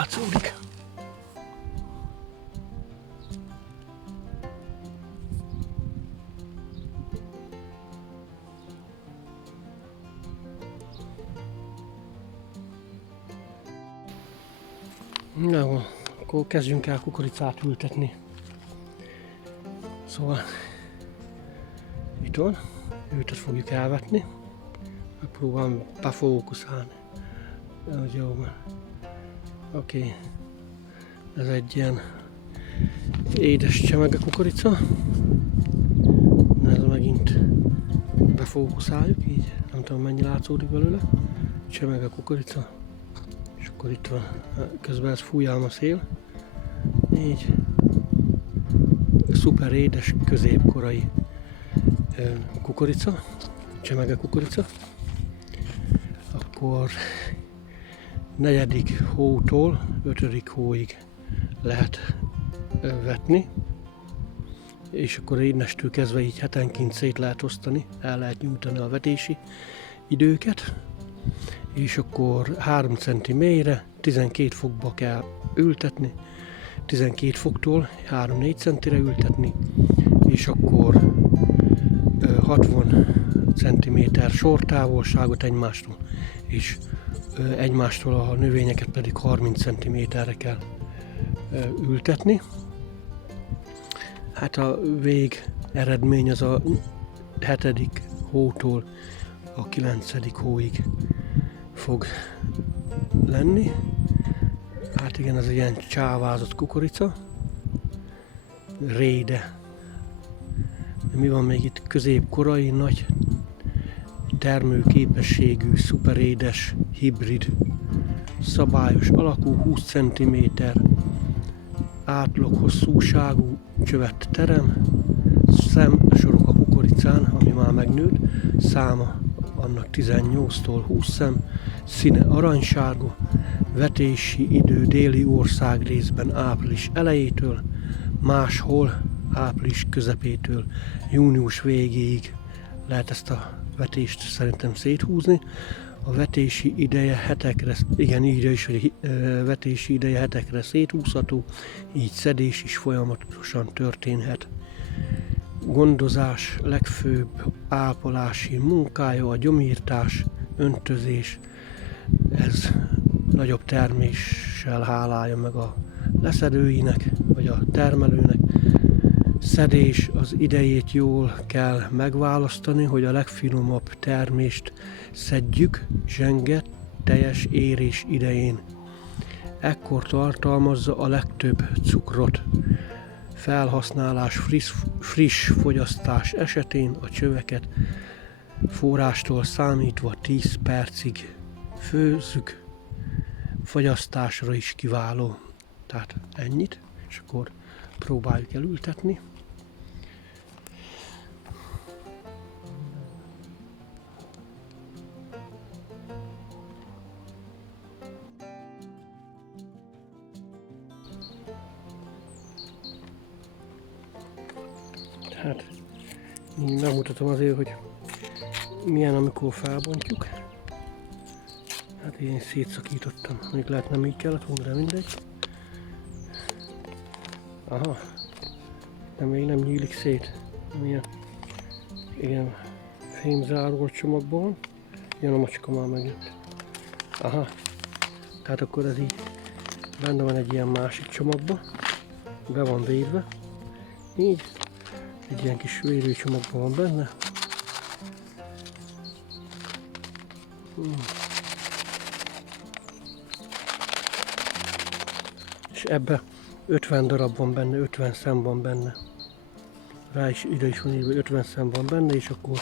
látszódik. Na jó, akkor kezdjünk el kukoricát ültetni. Szóval itt van, őt fogjuk elvetni. Megpróbálom befókuszálni. Jó van. Oké. Ez egy ilyen édes csemege kukorica. Ez megint befókuszáljuk, így nem tudom mennyi látszódik belőle. Csemege kukorica. És akkor itt van, közben ez fújálma szél. Így. Szuper édes, középkorai kukorica. Csemege kukorica. Akkor 4. hótól 5. hóig lehet vetni, és akkor innestől kezdve így hetenként szét lehet osztani, el lehet nyújtani a vetési időket, és akkor 3 cm mélyre 12 fokba kell ültetni, 12 foktól 3-4 centire ültetni, és akkor 60 cm sortávolságot egymástól, és egymástól a növényeket pedig 30 cm-re kell ültetni. Hát a vég eredmény az a 7. hótól a 9. hóig fog lenni. Hát igen, ez egy ilyen csávázott kukorica, réde. De mi van még itt? Középkorai, nagy termőképességű, szuperédes, hibrid, szabályos alakú, 20 cm, átlag hosszúságú csövet terem, szemsorok a kukoricán, ami már megnőtt, száma annak 18-tól 20 szem, színe aranysárga, vetési idő déli országrészben április elejétől, máshol április közepétől június végéig lehet ezt a vetést szerintem széthúzni. A vetési ideje hetekre, igen, írja is, hogy vetési ideje hetekre széthúzható, így szedés is folyamatosan történhet. Gondozás legfőbb ápolási munkája a gyomírtás, öntözés, ez nagyobb terméssel hálálja meg a leszedőinek, vagy a termelőnek. Szedés, az idejét jól kell megválasztani, hogy a legfinomabb termést szedjük zsenge teljes érés idején. Ekkor tartalmazza a legtöbb cukrot. Felhasználás friss fogyasztás esetén a csöveket forrástól számítva 10 percig főzzük, fogyasztásra is kiváló. Tehát ennyit, és akkor próbáljuk elültetni. Hát, így megmutatom azért, hogy milyen, amikor felbontjuk. Hát én szétszakítottam, még lehet nem így kellett volna, de mindegy. Aha, de még nem nyílik szét. Milyen, igen, fémzáról csomagból. Jön a macska már megint. Aha, tehát akkor ez így benne van egy ilyen másik csomagba. Be van védve. Így. Egy ilyen kis védőcsomagban van benne. És ebbe 50 darab van benne, 50 szem van benne. Rá is, ide is van írva, 50 szem van benne, és akkor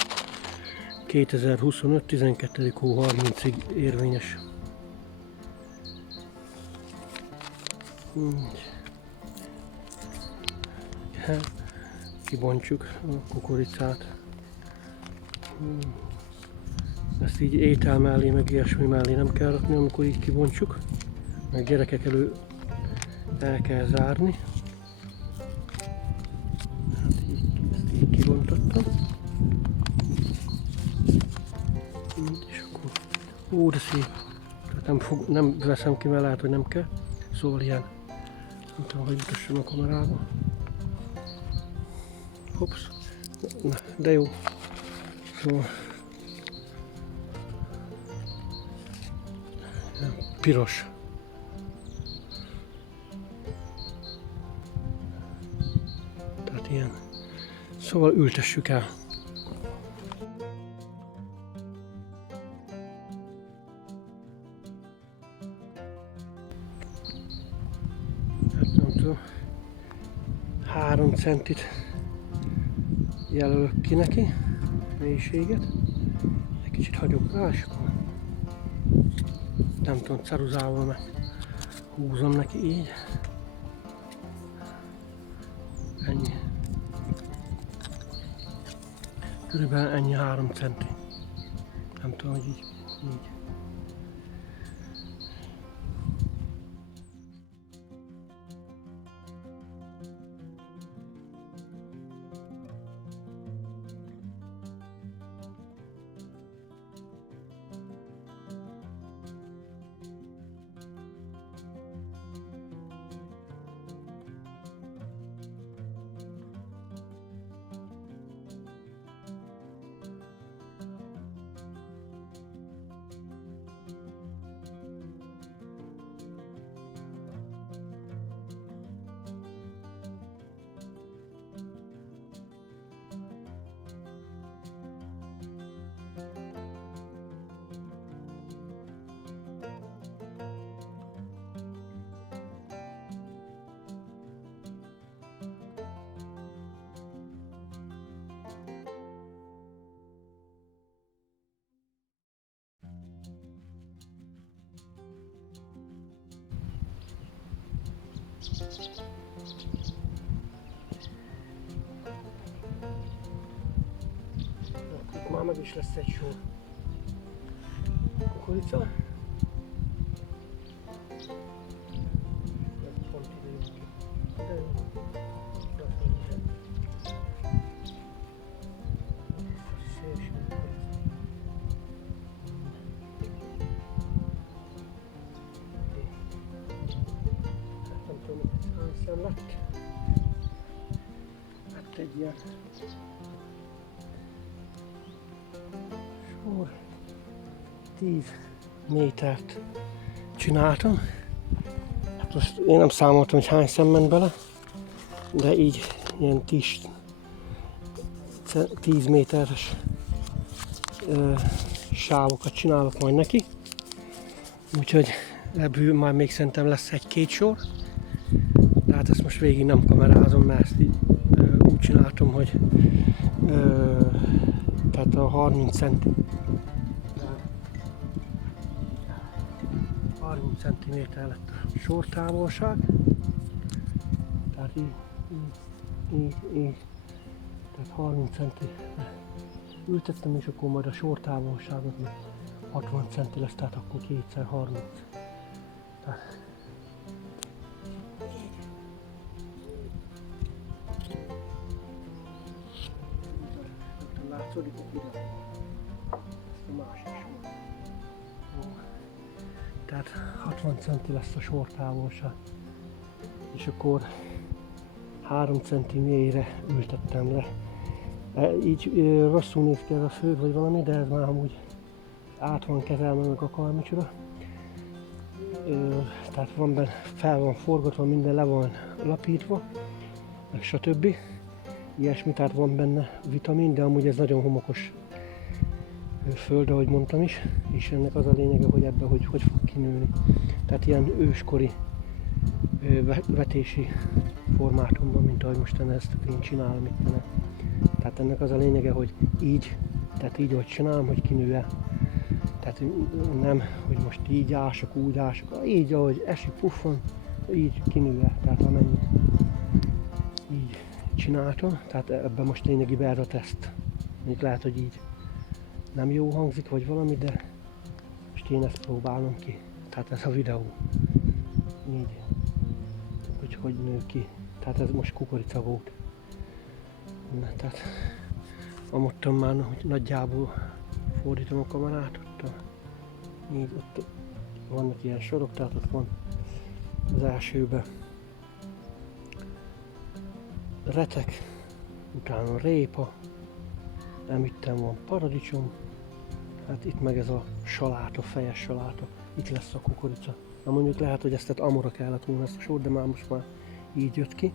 2025. 12. hó 30-ig érvényes. Kibontjuk a kukoricát. Ezt így étel mellé, meg ilyesmi mellé nem kell rakni, amikor így kibontjuk. Meg gyerekek elő el kell zárni. Hát ezt így kibontottam. És akkor... Ó, de szép! Tehát nem veszem ki, mert lehet, hogy nem kell. Szóval ilyen, nem tudom, hogy mutassam a kamerába. Hopsz. Na, de jó. Szóval piros. Tehát ilyen. Szóval ültessük el. Hát nem tudom. 3 centit jelölök ki neki, mélységet. Egy kicsit hagyok rá, és akkor nem tudom, ceruzával meg húzom neki így. Ennyi. Körülbelül ennyi 3 centi. Nem tudom, hogy így. Már meg is lesz egy sor kukorica. Pont ide jön ki. Szélső kukorica. Nem tudom, hány szem lett. Lett egy ilyen sor. 10 métert csináltam. Hát most én nem számoltam, hogy hány szem ment bele, de így ilyen 10 méteres sávokat csinálok majd neki. Úgyhogy ebből már még szerintem lesz 1-2 sor. De hát ezt most végig nem kamerázom, mert ezt így úgy csináltam, hogy tehát a 30 cm lett a sortávolság. Tehát így. Tehát 30 cm ültettem, és akkor majd a sortávolságot 60 cm lesz, tehát akkor 2x30. Tehát látszódik ide. Ezt a másik sor. Tehát 60 cm lesz a sortávolság. És akkor 3 cm mélyre ültettem le. Így rosszul néz ki ez a föld vagy valami, de ez már amúgy át van kezelve meg akármicsoda. Tehát van benne, fel van forgatva, minden le van lapítva, meg stb. Ilyesmi, tehát van benne vitamin, de amúgy ez nagyon homokos föld, ahogy mondtam is, és ennek az a lényege, hogy ebben hogy fog kinőni. Tehát ilyen őskori vetési formátumban, mint ahogy most ezt én csinálom itt. Tehát ennek az a lényege, hogy így, tehát így, ahogy csinálom, hogy kinő el. Tehát nem, hogy most így ások, úgy ások, így, ahogy esik, puffon, így kinő el. Tehát amennyit így csináltam, tehát ebben most lényegében ez a teszt. Még lehet, hogy így nem jó hangzik, vagy valami, de most én ezt próbálom ki. Tehát ez a videó. Így. Hogy nő ki. Tehát ez most kukorica volt. Na, tehát amottan már hogy nagyjából fordítom a kamerát, így ott vannak ilyen sorok, tehát ott van Az elsőbe retek, utána répa, emitten van paradicsom, hát itt meg ez a saláta, fejes saláta, itt lesz a kukorica. Na mondjuk lehet, hogy ezt amora kellett volna ezt a sort, de már most már így jött ki,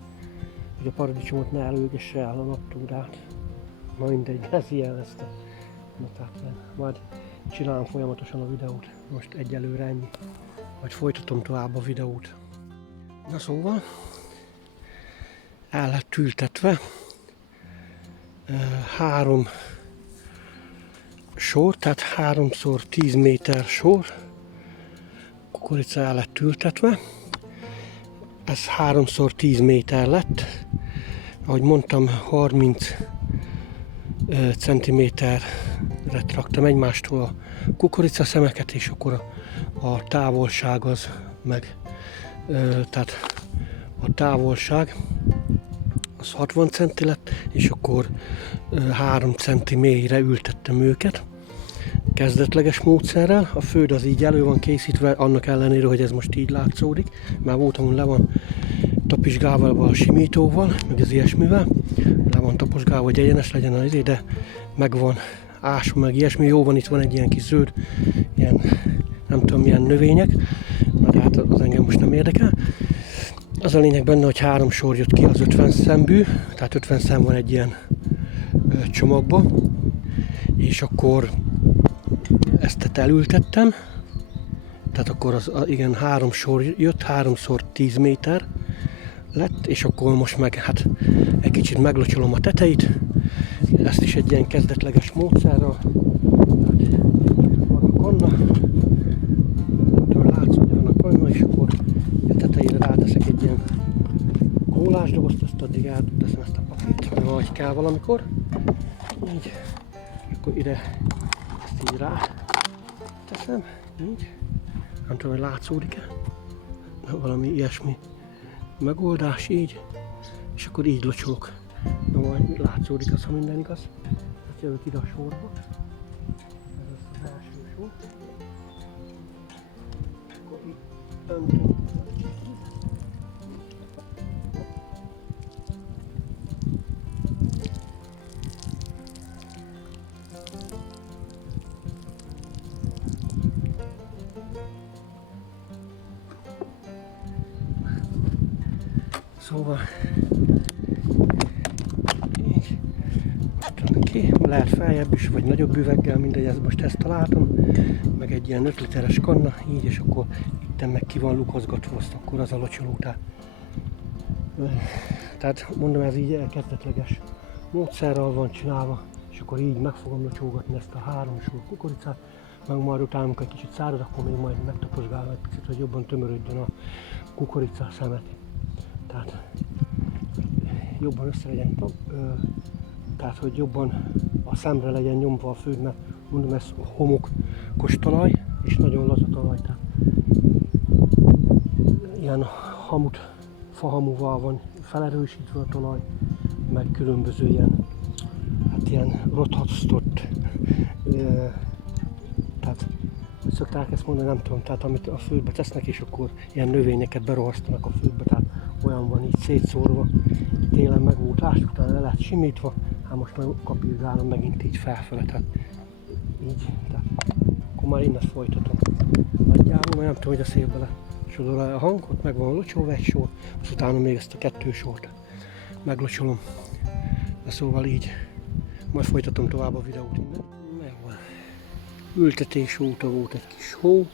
hogy a paradicsomot ne előgesse el a naptúrát. Na mindegy, ez ilyen lesz. Na tehát majd csinálom folyamatosan a videót, most egyelőre ennyi. Majd folytatom tovább a videót. Na szóval, el lett ültetve 3 sor, tehát 3x10 méter sor kukorica el lett ültetve. Ez 3x10 méter lett. Ahogy mondtam, 30 centiméterre raktam egymástól a kukoricaszemeket, és akkor a távolság az meg, tehát a távolság az 60 centi lett, és akkor 3 centi mélyre ültettem őket kezdetleges módszerrel. A föld az így elő van készítve, annak ellenére, hogy ez most így látszódik, már voltam, le van tapisgálva a simítóval, meg az ilyesmivel, le van taposgálva, hogy egyenes legyen az idő, de meg van ásva, meg ilyesmi. Jó van, itt van egy ilyen kis zöld, ilyen nem tudom milyen növények, de hát az engem most nem érdekel. Az a lényeg benne, hogy 3 sor jött ki az 50 szembű, tehát 50 szem van egy ilyen csomagba, és akkor ezt elültettem, tehát akkor igen, 3 sor jött, 3x10 méter lett, és akkor most meg hát egy kicsit meglocsolom a tetejét, ezt is egy ilyen kezdetleges módszerrel. Van a kanna, látsz, hogy van a kanna, és akkor a tetejére ráteszek egy ilyen kólásdobozt, azt addig elteszem ezt a papírt, vagy kell valamikor. Így, és akkor ide ezt így rá teszem, így. Nem tudom, hogy látszódik-e, valami ilyesmi megoldás, így, és akkor így locsolok. Na majd látszódik az, ha minden igaz. Hát jövök ide a sorba. Ez az első sor. Akkor így öntöm. Szóval így ki, lehet feljebb is, vagy nagyobb üveggel, mindegy, ez most ezt találtam, meg egy ilyen 5 literes kanna, így, és akkor itten meg ki van lukozgatva, azt akkor az a locsoló. Tehát mondom, ez így elkezdetleges módszerrel van csinálva, és akkor így meg fogom locsolgatni ezt a 3 sor kukoricát, meg majd utána, amikor egy kicsit szárad, akkor még majd megtaposgálom egy picit, hogy jobban tömörödjön a kukorica szemet. Tehát jobban össze legyen, tehát hogy jobban a szemre legyen nyomva a föld, mert mondom, ez homokos talaj, és nagyon laza talaj, tehát ilyen fahamuval van felerősítve a talaj, meg különböző ilyen, hát ilyen rothasztott, tehát hogy szokták ezt mondani, nem tudom, tehát amit a földbe tesznek, és akkor ilyen növényeket berohasztanak a földbe, tehát olyan van így szétszórva, télen meg volt ásva, utána le lett simítva, hát most meg kapirgálom megint így felfele, tehát így, tehát akkor már innen folytatom. Nagyjából, mert nem tudom, hogy a szél bele sodor a hangot, meg van locsolva egy sor, és utána még ezt a 2 sort meglocsolom. De szóval így, majd folytatom tovább a videót innen. Megvan. Ültetés óta volt egy kis hó,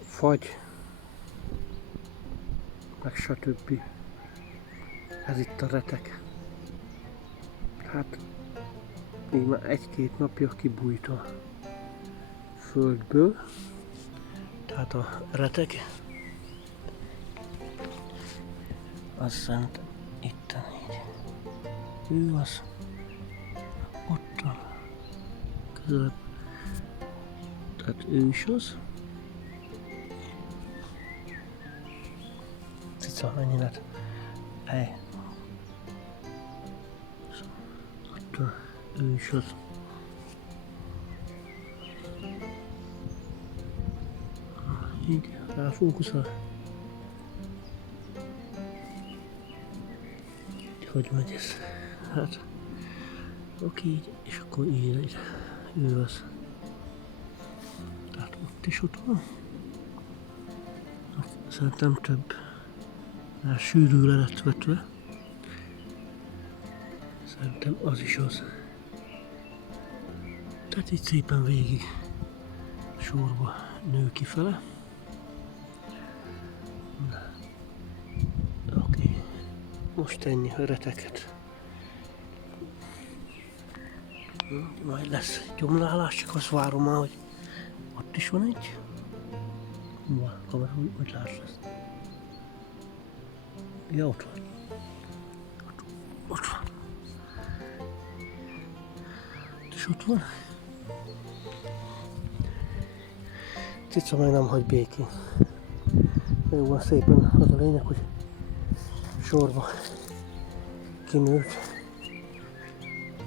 fagy, meg stb. Ez itt a retek. Hát így már 1-2 napja kibújt a földből. Tehát a retek. Aztán itt így. Ő az. Ott a között. Tehát ő is az. Cica, annyi lett. Ott ő is az. Így ráfókuszál. Hogy megy ez? Hát, oké, így, és akkor így ő az. Tehát ott van. Szerintem több. Már sűrű le lett vetve. Szerintem az is az. Tehát így szépen végig sorba nő kifele. Oké. Most ennyi reteket. Majd lesz gyomlálás, csak azt várom már, hogy ott is van egy. Na, kamera, hogy láss ezt. Ja, ott van. Ott van. És ott van. Cica meg nem hagy békén. Jó van, szépen az a lényeg, hogy sorba kinőtt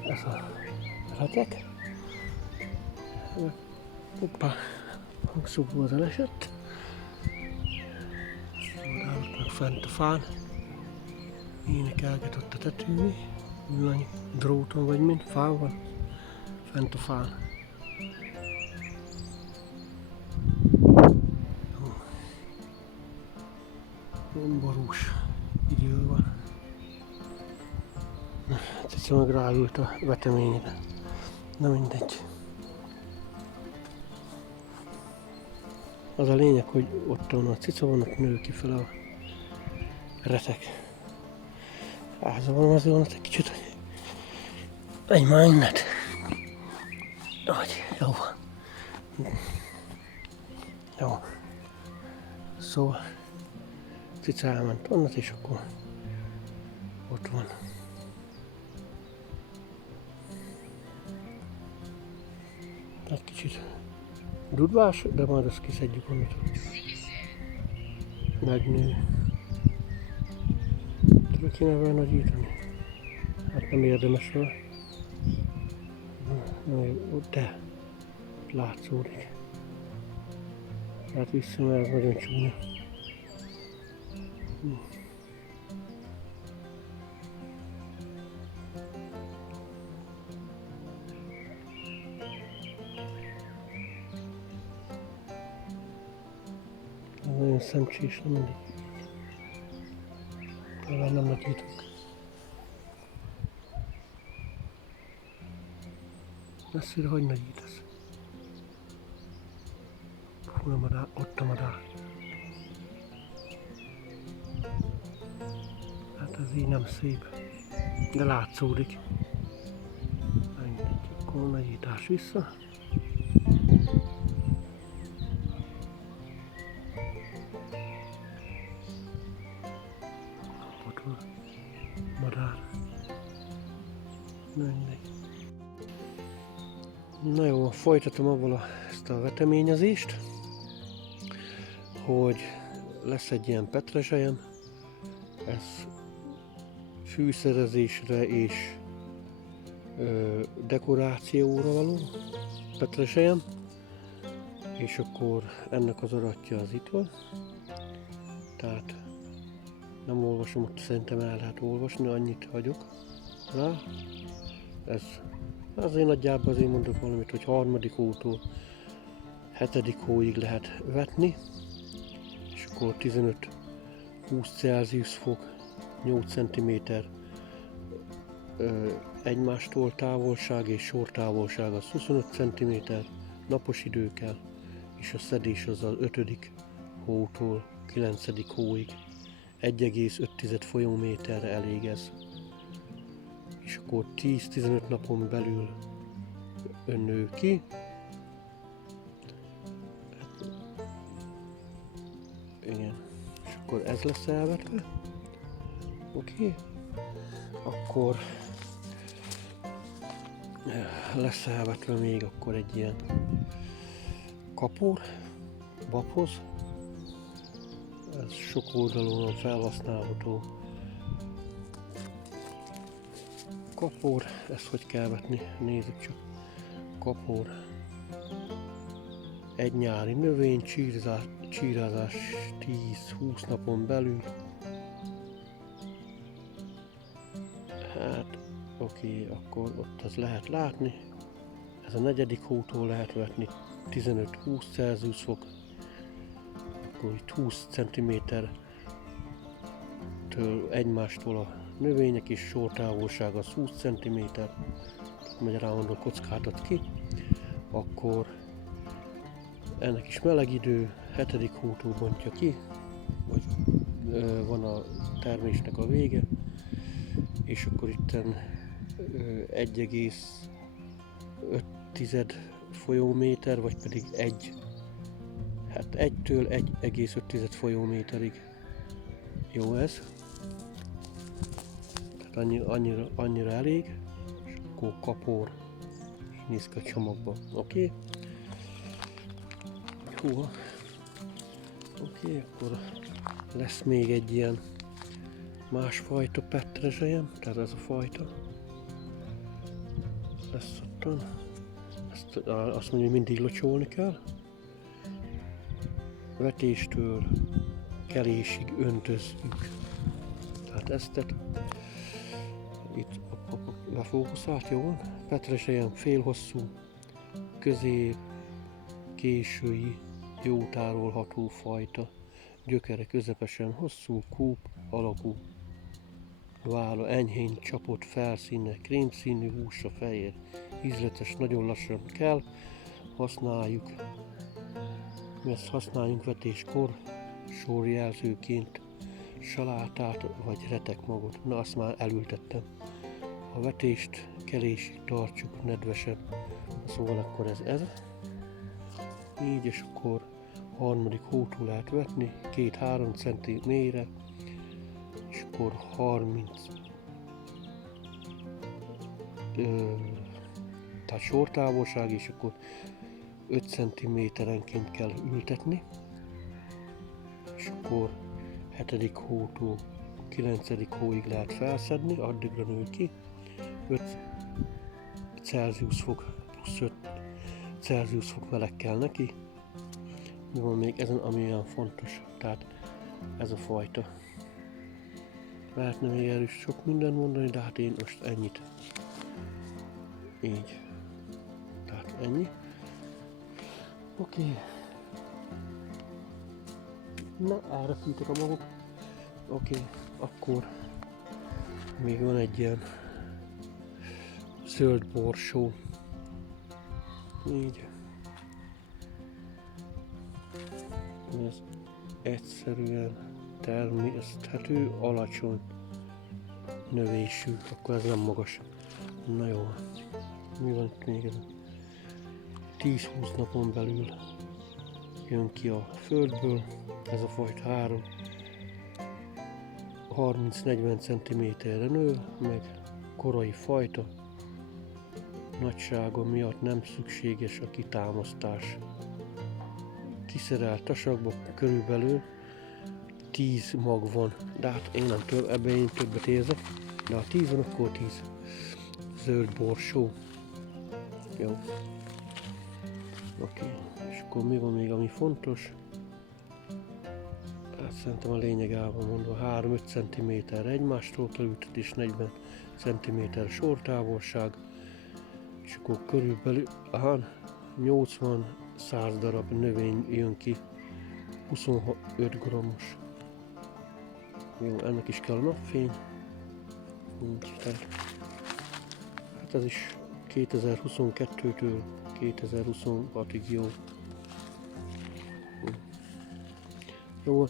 ez a retek. Hoppá, hangszóból az elesett. Vadállat meg fent a fán. Énekelget ott a tetőn. Villany dróton vagy mint, fán van. Fent a fán. Borús idő van. Cica meg ráült a veteményre. Na mindegy. Az a lényeg, hogy ott van a cica, van, ott nő kifele a retek. Ázavarom azért van ott egy kicsit, hogy menj már innen. Jó van. Jó. Szóval cica elment onnat, és akkor ott van. Egy kicsit dudvás, de majd azt kiszedjük onnat. Megnő. Tudod kéne vele nagyítani? Hát nem érdemes vele. De látszódik. Hát vissza, mert ez nagyon csúnya. Nagyon szemcsés, nem mindig. Talán nem nagyítok. Messzire hogy nagyítasz? Hol a madár? Ott a madár. Hát ez így nem szép. De látszódik. Mindegy, akkor nagyítás vissza. Ott van madár. Mindegy. Na jó, folytatom abból ezt a veteményezést, hogy lesz egy ilyen petrezselyem, ez fűszerezésre és dekorációra való petrezselyem, és akkor ennek az aratja az itt van, tehát nem olvasom, ott szerintem el lehet olvasni, annyit hagyok rá, ez azért nagyjából azért mondok valamit, hogy 3. hótól 7. hóig lehet vetni, és akkor 15-20 Celsius fok, 8 cm egymástól távolság és sortávolság az 25 cm, napos idő kell, és a szedés az az 5. hótól 9. hóig 1,5 folyóméterre elég ez. És akkor 10-15 napon belül nő ki. Igen. És akkor ez lesz elvetve. Oké. Akkor lesz elvetve még akkor egy ilyen kapor babhoz. Ez sok oldalon felhasználható kapor, ezt hogy kell vetni, nézzük csak. Kapor egy nyári növény, csírázás 10-20 napon belül. Hát oké, akkor ott az lehet látni. Ez a 4. hótól lehet vetni 15-20 Celsius fok, akkor itt 20 cm-től egymástól a növények, és sortávolság az 20 cm, magyarán mondom, kockát ad ki. Akkor ennek is meleg idő, 7. hótól bontja ki, vagy van a termésnek a vége, és akkor itten 1,5 folyóméter, vagy pedig 1-től 1,5 folyóméterig jó ez. Tehát annyira elég, és akkor kapor néz ki a csomagba. Oké? Húha. Oké, akkor lesz még egy ilyen másfajta petrezselyem, tehát ez a fajta. Lesz ottan. Azt mondja, hogy mindig locsolni kell. Vetéstől kelésig öntözzük. Tehát ezt itt lefókuszált, jó van? Petrezselyem félhosszú, közép, késői, jó tárolható fajta. Gyökere közepesen hosszú, kúp alakú. Vála enyhén csapott felszíne, krémszínű, húsa fehér, ízletes, nagyon lassan kell használjuk. Mi ezt használjunk vetéskor, sorjelzőként, salátát vagy retekmagot. Na, azt már elültettem. A vetést kelésig tartsuk nedvesen. Szóval akkor ez. Így, és akkor 3. hótól lehet vetni, 2-3 cm mélyre, és akkor 30 tehát sortávolság, és akkor 5 cm-enként kell ültetni, és akkor 7. hótól 9. hóig lehet felszedni, addigra nő ki, 5 Celsius fok plusz 5 Celsius fok meleg kell neki. Mi van még ezen, ami olyan fontos, tehát ez a fajta. Lehetne még erről sok mindent mondani, de hát én most ennyit. Így. Tehát ennyi. Oké. Na, elrepültek a maguk. Oké, akkor még van egy ilyen zöld borsó. Így. Ez egyszerűen termeszthető, alacsony növésű, akkor ez nem magas. Na jó, mi van itt még ez? 10-20 napon belül jön ki a földből, ez a fajta 30-40 cm-re nő, meg korai fajta, nagysága miatt nem szükséges a kitámasztás. Kiszerelt tasakba körülbelül 10 mag van, de hát ebben én többet érzek, de ha 10 van, akkor 10. Zöld borsó. Jó. Oké. És akkor mi van még, ami fontos? Hát szerintem a lényegában mondva 3-5 cm egymástól kell ültetés, 40 cm sortávolság, és akkor körülbelül 80-100 darab növény jön ki, 25 g-os. Jó, ennek is kell a napfény. Így, tehát. Hát ez is 2022-től 2026-ig jó. Jó,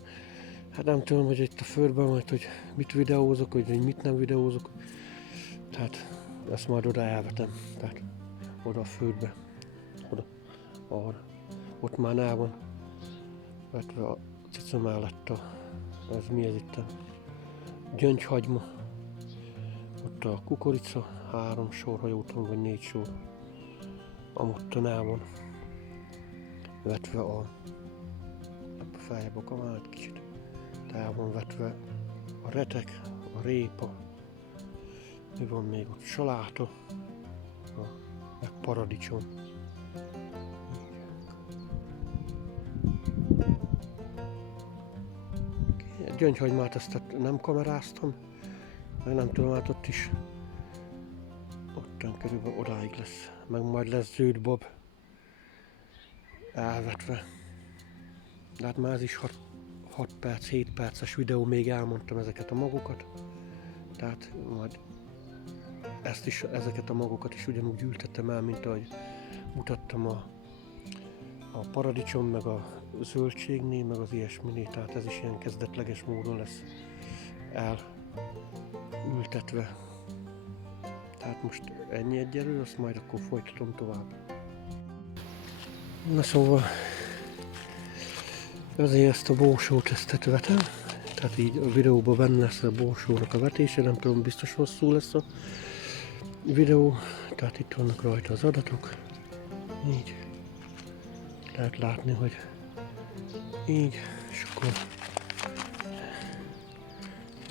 hát nem tudom, hogy itt a földben majd, hogy mit videózok, vagy mit nem videózok. Tehát ezt majd oda elvetem. Tehát oda a földbe. Oda. Arra. Ott már el van vetve a cica mellett ez mi ez itt? A gyöngyhagyma. Ott a kukorica, 3 sor, ha jól tudom, vagy 4 sor. Amottan el van vetve a feljebb a kamát kicsit. El van vetve a retek, a répa. Mi van még ott? Saláta, meg paradicsom. gyöngyhagymát ezt nem kameráztam, meg nem tudom, hát ott is ottan körülbelül odáig lesz. Meg majd lesz zöld bob elvetve. De hát már ez is 6 perc, 7 perces videó, még elmondtam ezeket a magokat. Tehát majd ezeket a magokat is ugyanúgy ültettem el, mint ahogy mutattam a paradicsom, meg a zöldségnél, meg az ilyesminél. Tehát ez is ilyen kezdetleges módon lesz elültetve. Tehát most ennyi egyelőre, azt majd akkor folytatom tovább. Na szóval azért ezt a borsót vetem. Tehát így a videóban benne lesz a borsónak a vetése, nem tudom, biztos hosszú lesz a videó. Tehát itt vannak rajta az adatok. Így. Lehet látni, hogy így, és akkor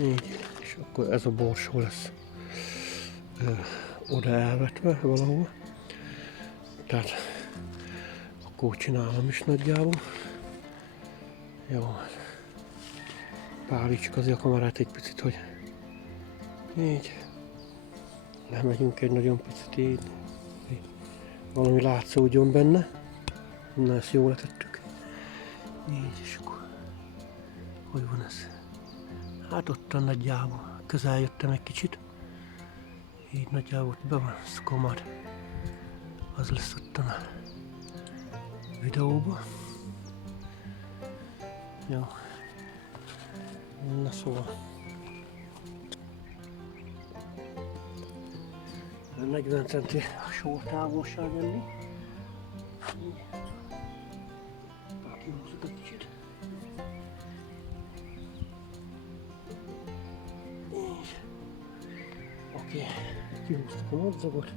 így, és akkor ez a borsó lesz oda elvetve valahol. Tehát akkor csinálom is nagyjából. Jó. Pálítsuk azért a kamerát egy picit, hogy így. Lemegyünk egy nagyon picit így. Valami látszódjon benne. Na, ezt jól letettük. Így, és akkor hogy van ez? Hát ottan nagyjából közel jöttem egy kicsit. Így nagyjából be van, ez akkor már az lesz ottan a videóban. Jó. Na szóval 40 centi a sor távolság enni. Kihúzzuk egy kicsit. Így. Oké, kihúztuk a madzagot.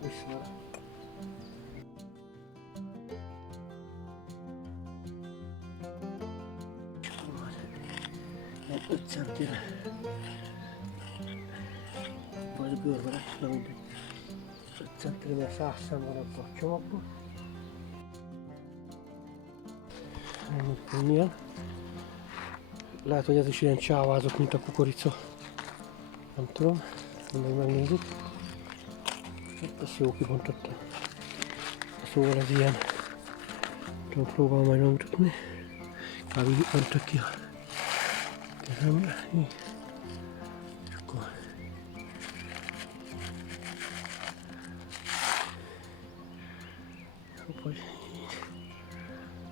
Vissza. Egy 5 centire. Vagy görbe lett, nem mindegy. 5 centire, mert 100 szem van abban a csomagban. Nem tudom milyen. Lehet, hogy ez is ilyen csávázott, mint a kukorica. Nem tudom. Majd megnézzük. Ezt jó kibontottam. Szóval ez ilyen. Tudom, próbálom majd megmutatni. Kb. Így öntök ki a kezemre. Így. És akkor hogy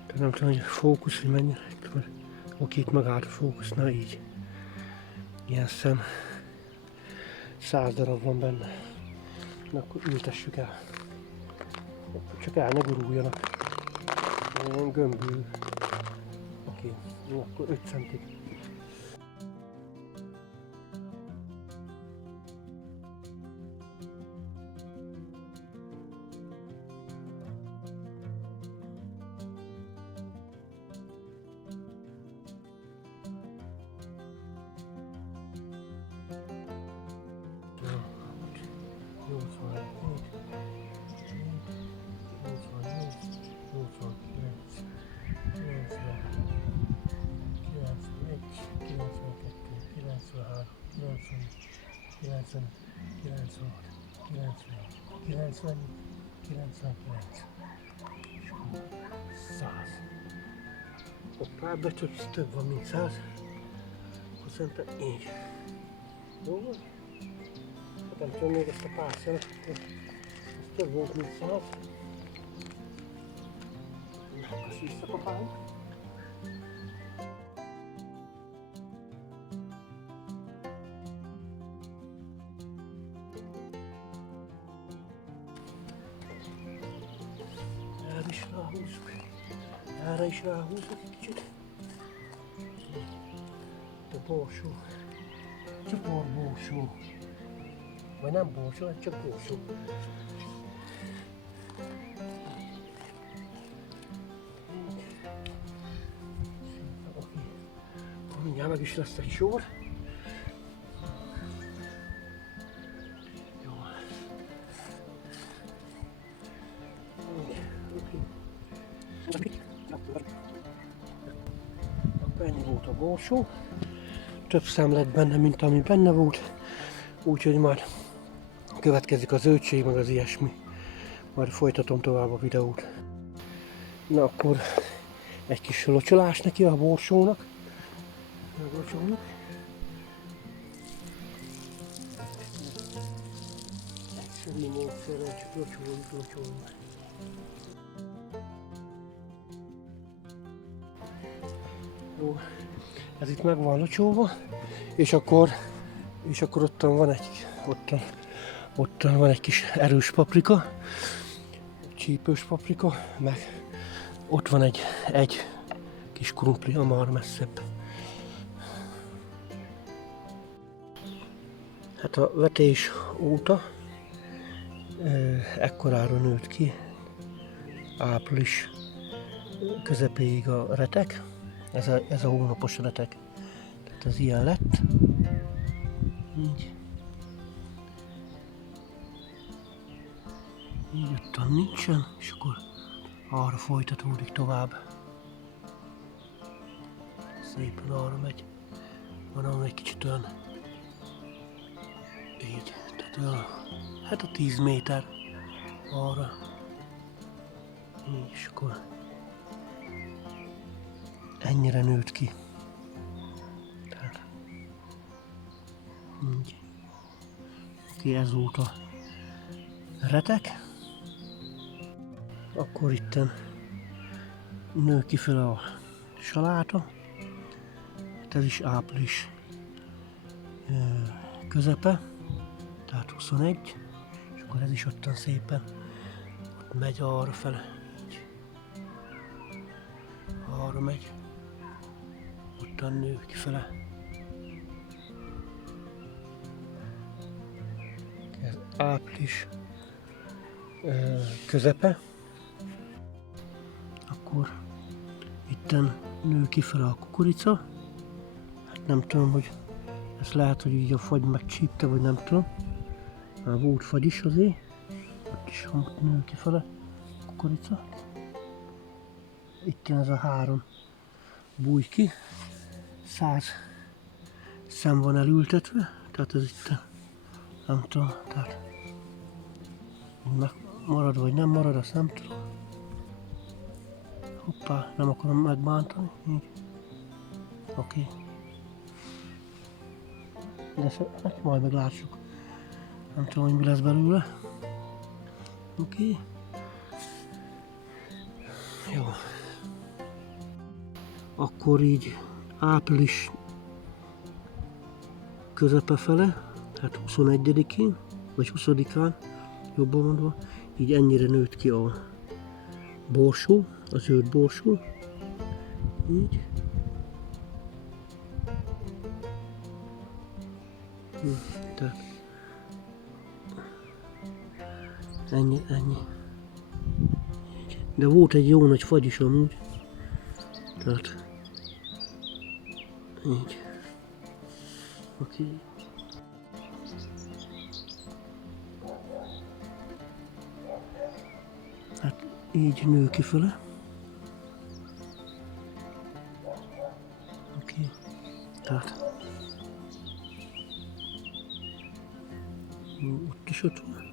de nem tudom, hogy a fókusz, hogy mennyire. Oké, itt megállt a fókusz, na így. Ilyen szem. 100 darab van benne. Na akkor ültessük el. Csak el ne guruljanak. Ilyen gömbül. Oké, jó, akkor 5 centig. Hoppá, több van, mint 100. Akkor szerintem így. Jó van? Hát nem tudom még ezt a pár szelet, ez több volt, mint 100. Akkor visszakapálunk. Erre is ráhúzzuk. Erre is ráhúzzuk egy kicsit. A borsó. Cukorborsó. Vagy nem borsó, hanem csak borsó. Mindjárt meg is lesz egy sor. Jó. Akkor ennyi volt a borsó. Több szem lett benne, mint ami benne volt. Úgyhogy majd következik a zöldség, meg az ilyesmi. Majd folytatom tovább a videót. Na akkor egy kis locsolás neki a borsónak. Meglocsoljuk. Egyszerű módszerrel csak locsoljuk. Jó, ez itt meg van locsolva, és akkor ottan van egy kis erős paprika, csípős paprika, meg ott van egy kis krumpli, a már messzebb. Hát a vetés óta ekkorára nőtt ki, április közepéig a retek, ez a hónapos retek. Tehát ez ilyen lett. Így. Így ottan nincsen, és akkor arra folytatódik tovább. Szépen arra megy. Van ahol egy kicsit olyan. Így, tehát olyan, hát a 10 méter arra. Így, és akkor ennyire nőtt ki. Tehát, így. Oké, ez volt a retek. Akkor itten nő ki fel a saláta. Hát ez is április közepe, tehát 21, és akkor ez is ottan szépen ott megy arra fele. Így. Arra megy, ottan nő kifele. Ez április közepe. Akkor itten nő kifele a kukorica. Hát nem tudom, hogy ez lehet, hogy így a fagy megcsípte, vagy nem tudom. Már volt fagy is azért. Ott is nő kifele a kukorica. Itten ez a 3 bújj ki. 100 szem van elültetve. Tehát ez itt nem tudom, tehát marad vagy nem marad, azt nem tudom. Hoppá, nem akarom megbántani. Így. Oké. De hát majd meglássuk. Nem tudom, hogy mi lesz belőle. Oké. Jó. Akkor így április közepe fele, hát 21-én, vagy 20-án, jobban mondva, így ennyire nőtt ki a borsó, a zöld borsó. Így. Tehát ennyi. De volt egy jó nagy fagy is amúgy. Tehát így. Oké. Hát így nő kifele. Oké. Tehát ott is ott van.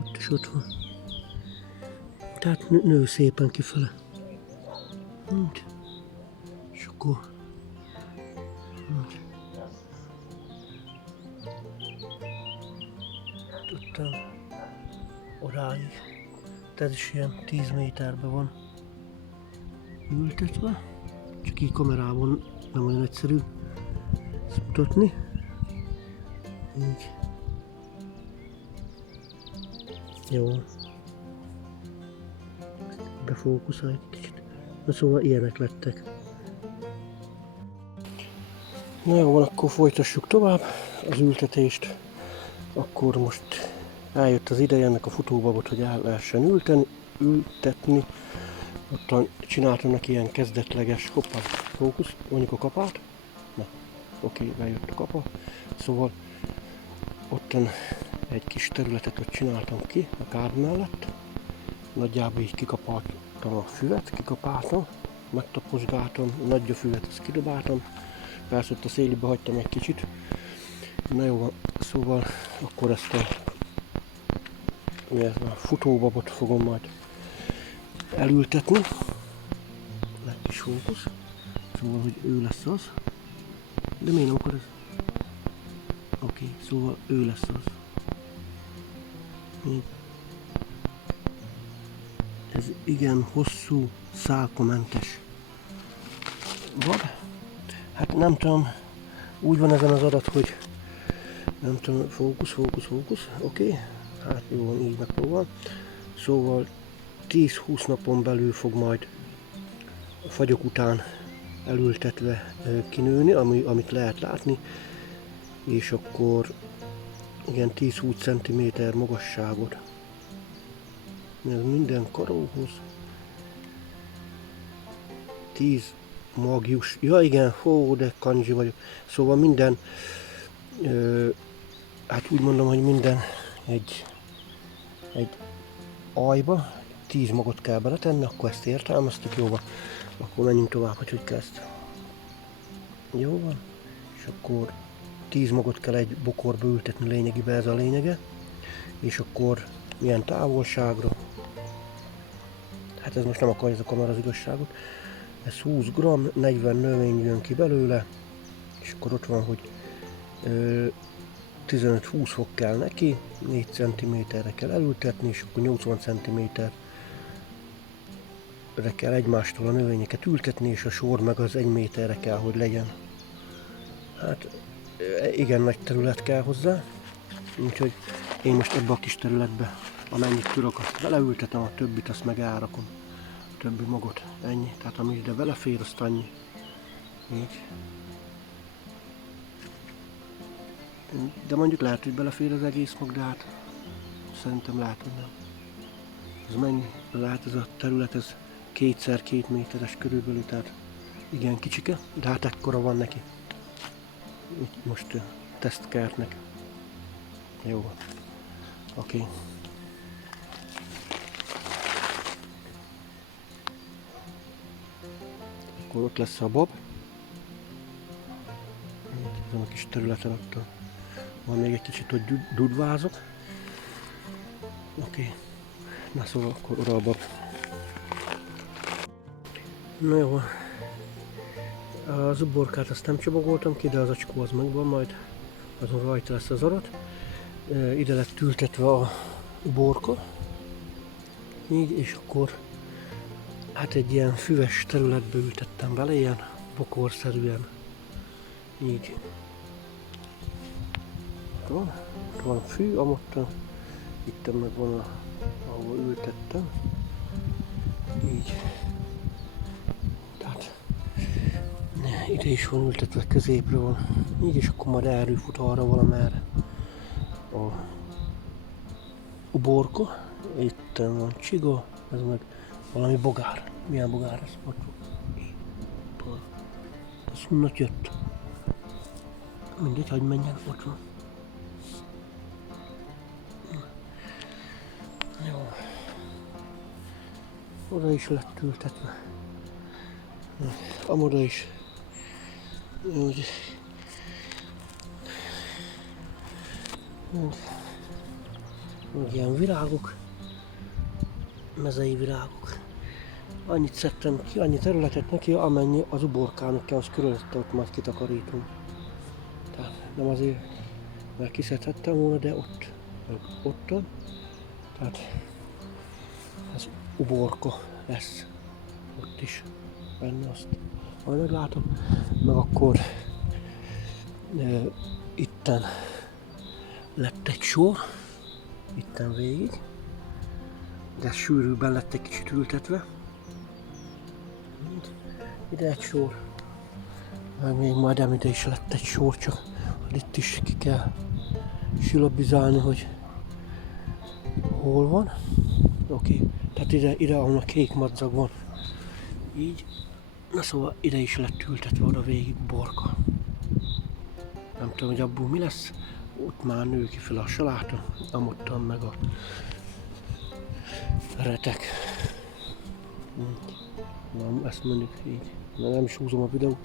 Ott is ott van. Tehát nő szépen kifele. Így. És akkor így. Tudtam odáig. Ez is ilyen 10 méterben van ültetve. Csak így kamerában nem olyan egyszerű ezt mutatni. Így. Jó. Befókuszálj egy kicsit. Na szóval ilyenek lettek. Na jó, van, akkor folytassuk tovább az ültetést. Akkor most eljött az ideje ennek a futóbabot, hogy el lehessen ültetni. Ottan csináltam neki ilyen kezdetleges, hoppá, fókusz, mondjuk a kapát. Na, oké, bejött a kapa. Szóval ottan egy kis területet ott csináltam ki a kárd mellett. Nagyjából így kikapáltam a füvet, megtaposgáltam, nagy a füvet, ezt kidobáltam. Persze ott a szélibe hagytam egy kicsit. Na jó van, szóval akkor ezt a futóbabot fogom majd elültetni. Egy kis fókusz. Szóval, hogy ő lesz az. De miért nem akar ez? Oké, szóval ő lesz az. Ez igen hosszú, szálkamentes bab. Hát nem tudom, úgy van ezen az adat, hogy nem tudom, fókusz, oké. Hát jó van, így megpróbál. Szóval 10-20 napon belül fog majd a fagyok után elültetve kinőni, amit lehet látni, és akkor igen 10-20 cm magasságot. Ez minden karóhoz 10 mágius. Ja igen, de kanzsi vagyok. Szóval minden, hát úgy mondom, hogy minden egy ajba 10 magot kell beletenni, akkor ezt értelmeztük, jó van. Akkor menjünk tovább, hogy kezd. Jó van. És akkor 10 magot kell egy bokorba ültetni, lényegében ez a lényege. És akkor milyen távolságra. Hát ez most nem akarja ez a kamera az igazságot. Ez 20 g, 40 növény jön ki belőle. És akkor ott van, hogy 15-20 fok kell neki, 4 cm-re kell elültetni, és akkor 80 cm-re kell egymástól a növényeket ültetni, és a sor meg az 1 méterre kell, hogy legyen. Hát igen nagy terület kell hozzá, úgyhogy én most ebbe a kis területbe, amennyit tudok, azt beleültetem, a többit azt meg elrakom. A többi magot, ennyi. Tehát ami ide belefér, azt annyi. Így. De mondjuk lehet, hogy belefér az egész mag, de hát szerintem lehet, hogy nem. Ez mennyi? Lehet ez a terület, ez 2x2 méteres körülbelül, tehát igen kicsike, de hát ekkora van neki. Itt most tesztkertnek. Jó van. Oké. Akkor ott lesz a bab. Ezen a kis területen ott van még egy kicsit, hogy dudvázok. Oké. Na szóval akkor oda a bab. Na jó. Az uborkát azt nem csomagoltam ki, de az acskó az megvan majd. Azon rajta lesz az arat. Ide lett ültetve a uborka. Így, és akkor hát egy ilyen füves területbe ültettem bele, ilyen bokorszerűen. Így. Ott van fű, amottan. Itt meg van, ahol ültettem. Így. Tehát ide is van ültetve, középre van. Így, és akkor majd elrűfut arra valamerre a uborka. Itt van csiga, ez meg valami bogár. Milyen bogár ez? Ott van. A szunnat jött. Mindegy, hogy menjen, ott van. Jó. Oda is lett ültetve. Amoda is. Úgy. Ilyen virágok. Mezei virágok. Annyit szedtem ki, annyi területet neki, amennyi az uborkának kell, az körülötte ott majd kitakarítom. Tehát nem azért, mert kiszedhettem volna, de ottan. Tehát ez uborka lesz ott is benne, azt majd meglátom. Meg akkor itten lett egy sor, itten végig, de sűrűbben lett egy kicsit ültetve. Ide egy sor, meg még majd ide is lett egy sor, csak itt is ki kell silabizálni, hogy hol van. Oké, tehát ide ahol a kék madzag van. Így. Na szóval ide is lett ültetve oda végig borka. Nem tudom, hogy abból mi lesz. ott már nő ki fel a saláta, amottan meg a retek. Na, ezt mondjuk így. Na, nem is húzom a videót.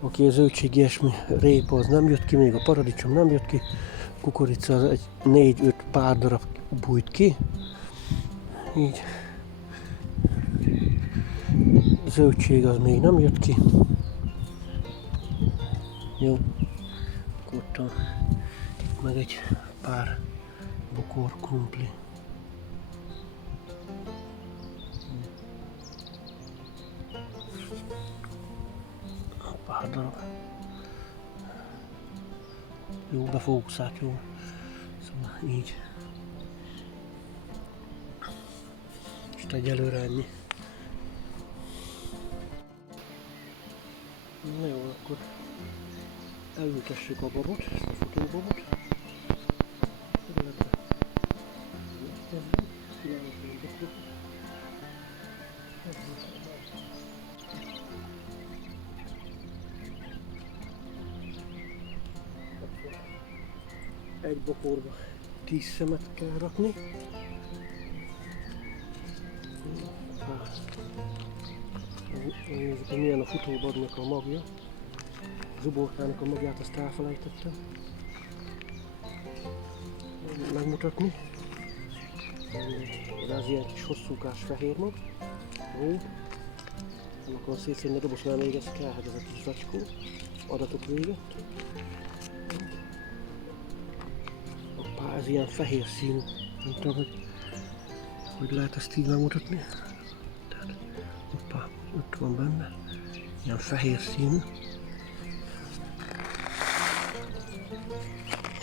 Oké, a zöldség ilyesmi, répa az nem jött ki, még a paradicsom nem jött ki. Kukorica az egy 4-5 pár darab bújt ki. Így. Zöldség az még nem jött ki. Jó. Akkor itt meg egy pár bokor krumpli. Pár darab. Jó, befókuszált, jó. Szóval így. És egyelőre ennyi. Na jó, akkor elültessük a babot, ezt a fotóbabot. Egy bokorba 10 szemet kell rakni. Nézzük, hogy milyen a futóbabnak a magja. Az uborkának a magját azt elfelejtettem megmutatni. De ez ilyen kis hosszúkás fehér mag. Jó. Akkor szétszedni a dobosnál még ez kell, hát ez a kis zacskó. Adatok véget. Hoppá, ez ilyen fehér színű. Nem tudom, hogy lehet ezt így megmutatni. Tehát, hoppá, ott van benne. Ilyen fehér színű.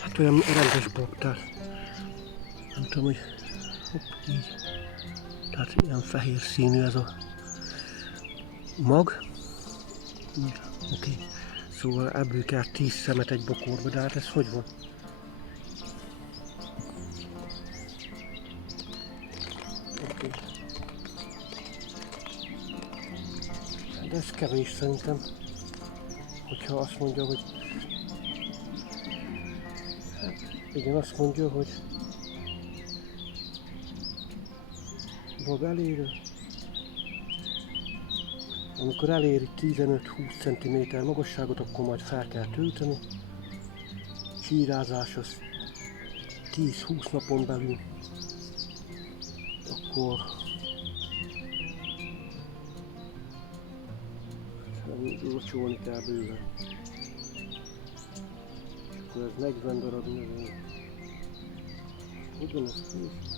Hát olyan rendes bab, tehát nem tudom, hogy hopp, így. Tehát ilyen fehér színű ez a mag. Oké. Szóval ebből kell 10 szemet egy bokorba, de hát ez hogy van? Oké. De ez kevés szerintem, hogyha azt mondja, hogy igen, azt mondja, hogy bab elérő. Amikor eléri 15-20 cm magasságot, akkor majd fel kell tölteni. Csírázás az 10-20 napon belül. Akkor locsolni kell bőven. Akkor ez 40 darab növény. Ugyanez kész.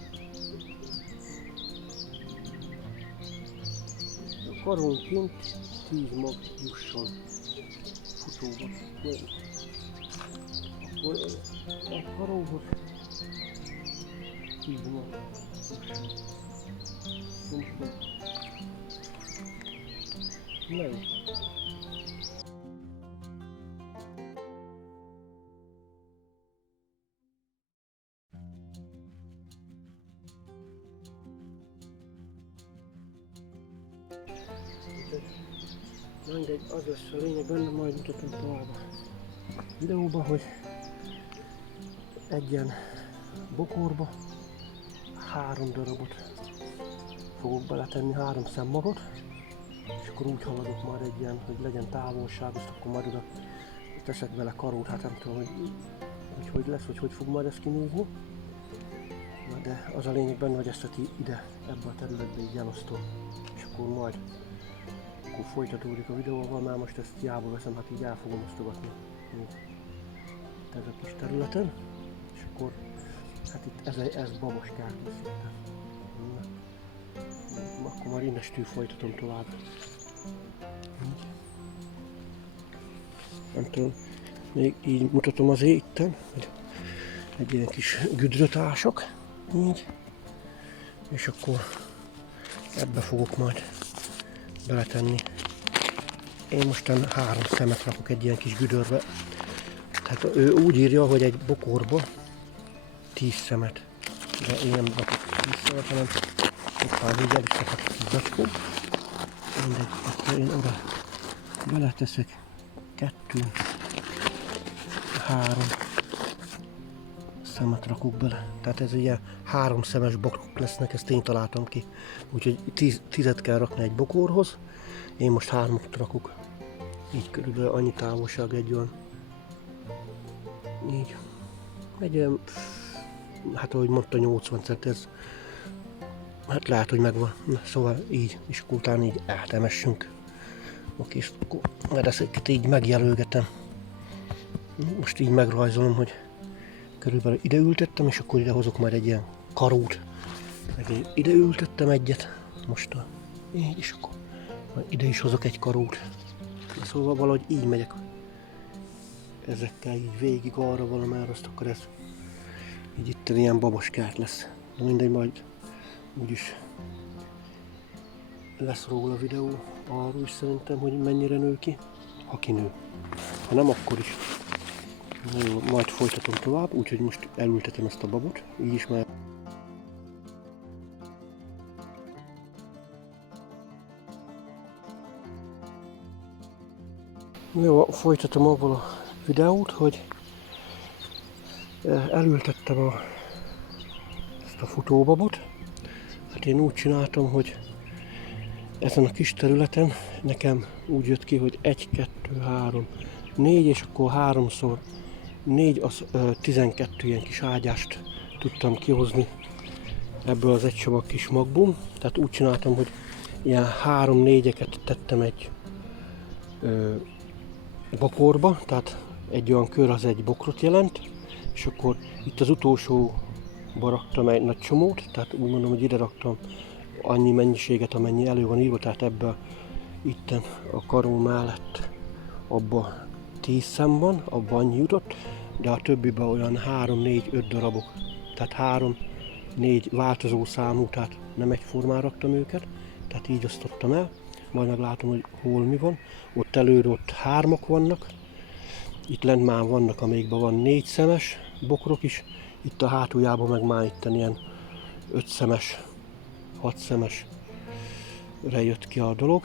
A karonként 10 mag jusson futóba. Akkor a karóhoz 10 mag jusson. Na jó. Mindegy, az lesz a lényeg benne, majd mutatom tovább a videóban, hogy egy ilyen bokorba 3 darabot fogok beletenni, 3 szemmagot, és akkor úgy haladok majd egy ilyen, hogy legyen távolság, azt akkor majd oda teszek vele karót, hát nem tudom, hogy lesz, hogy fog majd ez kinézni. Na de az a lényeg benne, hogy ezt ide, ebbe a területbe így elosztom, és akkor majd folytatódik a videóval, már most ezt hiába veszem, hát így el fogom osztogatni ez a kis területen, és akkor hát itt ez baboskát készítem. Akkor már innestől folytatom tovább. Nem tudom, még így mutatom az itten, hogy egy ilyen kis güdröt ások, így, és akkor ebbe fogok majd beletenni. Én mostan 3 szemet rakok egy ilyen kis güdörbe. Tehát ő úgy írja, hogy egy bokorba 10 szemet. De én nem rakok 10 szemet, hanem hoppá, így el is rakok egy zacskó. Mindegy, akkor én oda beleteszek 2, 3, szemet rakok bele. Tehát ez ugye 3 szemes bokrok lesznek, ezt én találtam ki. Úgyhogy 10 kell rakni egy bokorhoz. Én most 3-at rakok. Így körülbelül annyi távolság egy olyan. Így. Egy olyan, hát ahogy mondta 80 cent, ez hát lehet, hogy megvan. Na, szóval így, és akkor utána így eltemessünk. Oké, és akkor medeszeket így megjelölgetem. Most így megrajzolom, hogy körülbelül ide ültettem, és akkor ide hozok majd egy ilyen karót. Meg ide ültettem egyet, most így, és akkor ide is hozok egy karót. Szóval valahogy így megyek. Ezekkel így végig arra valamára, azt akkor ez így itt ilyen babaskák lesz. De mindegy, majd úgyis lesz róla videó, arról is szerintem, hogy mennyire nő ki, ha kinő. Ha nem, akkor is. Na jó, majd folytatom tovább, úgyhogy most elültetem ezt a babot, így is már. Jó, folytatom abból a videót, hogy elültettem ezt a futóbabot. Hát én úgy csináltam, hogy ezen a kis területen nekem úgy jött ki, hogy 1, 2, 3, 4, és akkor 3x4 az 12 ilyen kis ágyást tudtam kihozni ebből az egy csomag kis magból. Tehát úgy csináltam, hogy ilyen 3-4-eket tettem egy bokorba, tehát egy olyan kör az egy bokrot jelent, és akkor itt az utolsóba raktam egy nagy csomót, tehát úgy mondom, hogy ide raktam annyi mennyiséget, amennyi elő van írva, tehát ebben itten a karó mellett abba 10 szem van, abban annyi jutott, de a többiben olyan 3-4-5 darabok, tehát 3-4 változó számú, tehát nem egyformán raktam őket, tehát így osztottam el, majd meglátom, hogy hol mi van. Ott előre ott 3-ak vannak, itt lent már vannak, amikben van 4 szemes bokrok is, itt a hátuljában meg már itten ilyen 5 szemes, 6 szemesre jött ki a dolog.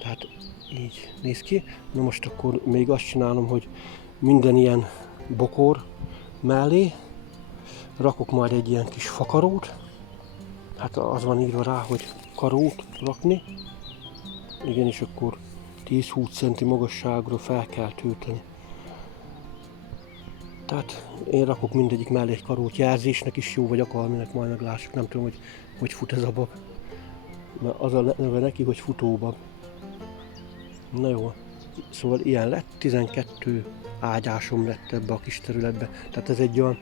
Tehát így néz ki. Na most akkor még azt csinálom, hogy minden ilyen bokor mellé rakok majd egy ilyen kis fakarót. Hát az van írva rá, hogy karót rakni. Igen, és akkor 10-20 cm magasságra fel kell tölteni. Tehát én rakok mindegyik mellé egy karót, jelzésnek is jó, vagy akárminek, majd meglássuk. Nem tudom, hogy fut ez a bab. Mert az a neve neki, hogy futóbab. Na jó, szóval ilyen lett, 12 ágyásom lett ebbe a kis területbe. Tehát ez egy olyan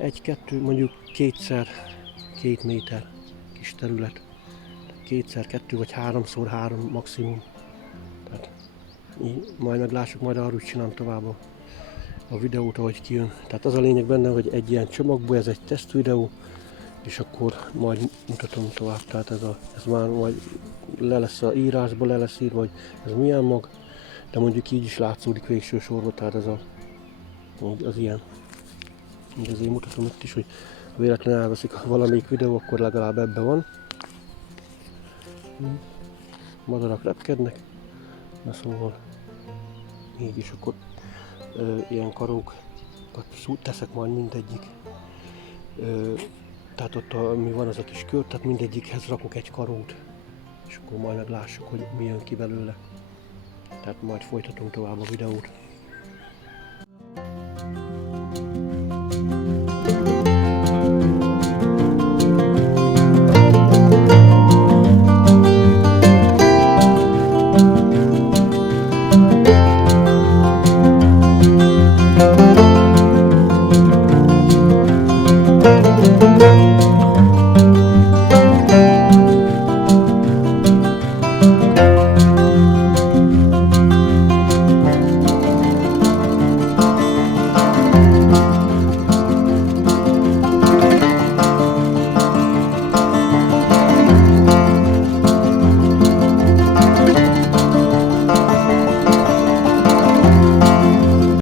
1-2, mondjuk 2x2 méter kis terület. 2x2 vagy 3x3 maximum. Tehát így majd meglássuk, majd arról csinálom tovább a videót, ahogy kijön. Tehát az a lényeg benne, hogy egy ilyen csomagból, ez egy tesztvideó, és akkor majd mutatom tovább. Tehát ez már majd le lesz a írásba, le lesz írva, hogy ez milyen mag, de mondjuk így is látszódik végső sorban, tehát ez az ilyen. Ezért mutatom itt is, hogy ha véletlenül elveszik valamelyik videó, akkor legalább ebben van. Madarak repkednek, na szóval így is akkor ilyen karókat teszek majd mindegyik. Tehát ott mi van az a kis kör, tehát mindegyikhez rakok egy karót, és akkor majd meglássuk, hogy mi jön ki belőle. Tehát majd folytatom tovább a videót.